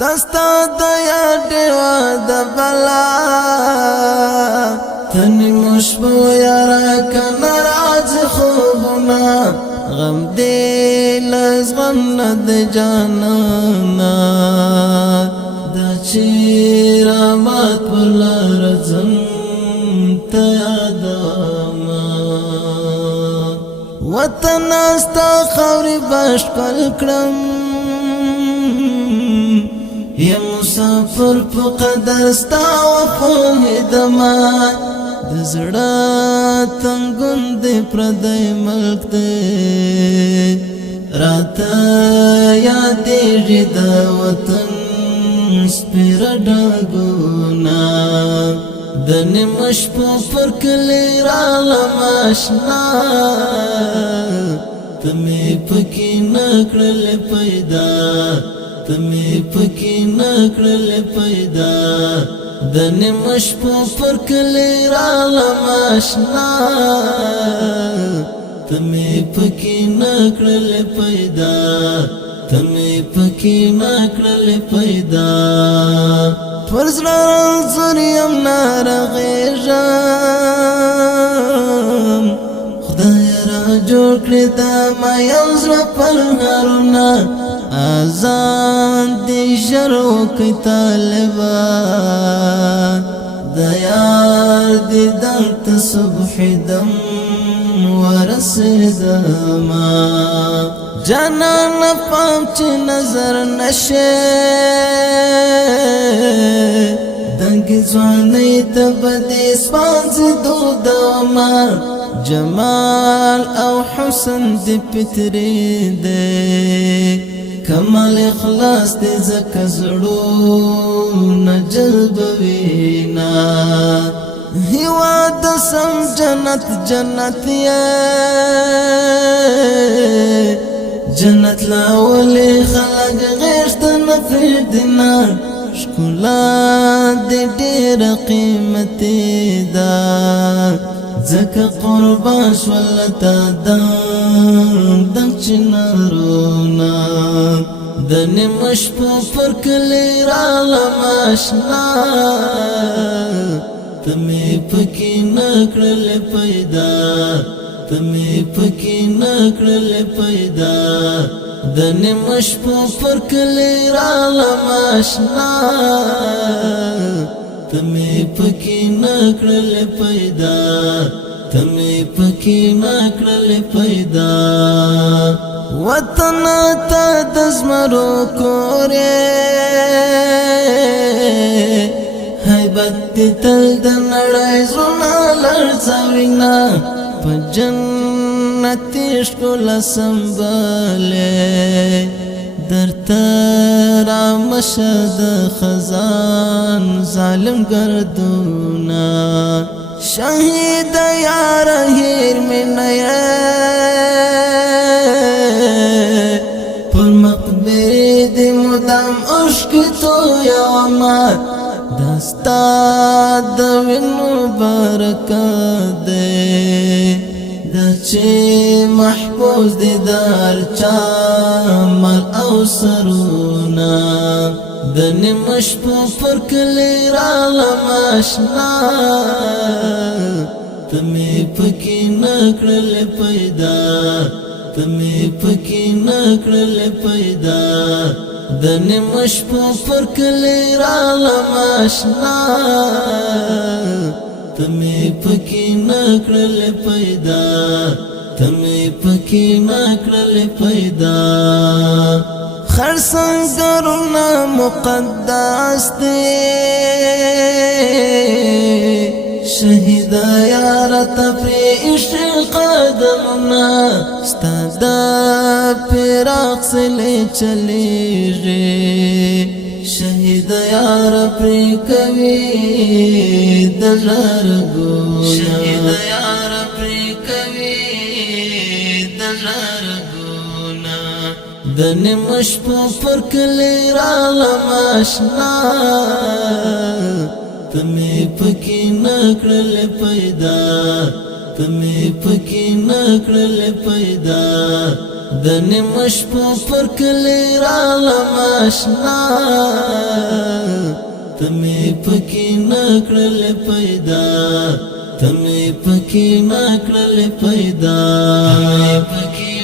دستا دیا دیوا دبلا تنی مشبو یارا کنراز خوبنا غم دیل از غم ند جانانا دا چیرا مات بلا رزم تیاداما وطن استا خوری باشکل کرم یا مسافر پا قدر ستا وفوهدما دزڑا تنگون دی پردی ملک دی راتا یادی جدا وطن سپیر ڈاگونا دنی مشپو پر کلی رالم آشنا تمی پکی نکڑل پیدا تمی پکی نکڑل پیدا دنی مشپو پر کلی رالم آشنا تمی پکی نکڑل پیدا تمی پکی نکڑل پیدا فرزنا رنزوریم نارغیجم خدای را جوڑ کری دا ما یوزر پر هارونا آزان دی شروع کی طالبان دا یار دی دلت صبح دم ورسیدما جانان پام چی نظر نشے دنگی زوانی تبدی سپانز دو دوما جمال او حسن دی پتری دے کمال اخلاص دی زکا زڑون جلبوینا ہوا دسم جنت جنت یہ جنت لاولی خلق غیشت نفردنا شکلا دی دیر قیمتی دا زکا قربان شولتا دم چنارونا دنی مشپو پر کلی رالم آشنا تمی پکی نکڑل پیدا تمی پکی نکڑل پیدا دنی مشپو پر کلی رالم آشنا تمی پکی نکڑل پیدا تمی پکی نکڑل پیدا وطن تا دزمرو کوری حیبت دی تل دنڑای زونا لرزاوینا پا جنتی شکولا سنبالے در ترا مشد خزان ظالم گردونا شہید یار ہیر میں نیا پر مقبری دی مدام عشق تو یوما دستا دوینو برکت دے دچے محفوظ دی دار چامل او سرونا دنی مشپو پر کلی رالم آشنا تمی پکی نکڑل پیدا تمی پکی نکڑل پیدا دنی مشپو پر کلی رالم آشنا تمی پکی نکڑل پیدا تمی پکی نکڑل پیدا خرسنگرنا مقدس دی شہید یارت پری عشق قدمنا ستادا پیراق سے لے چلی رے شہید یار پری کبھی دلر گونا شہید یار پری کبھی دلر گونا دنی مشپو پر کلی رالم آشنا تمی پکی نکڑل پیدا تمی پکی نکڑل پیدا دنی مشپو پر کلی رالم آشنا تمی پکی نکڑل پیدا تمی پکی نکڑل پیدا تمی پکی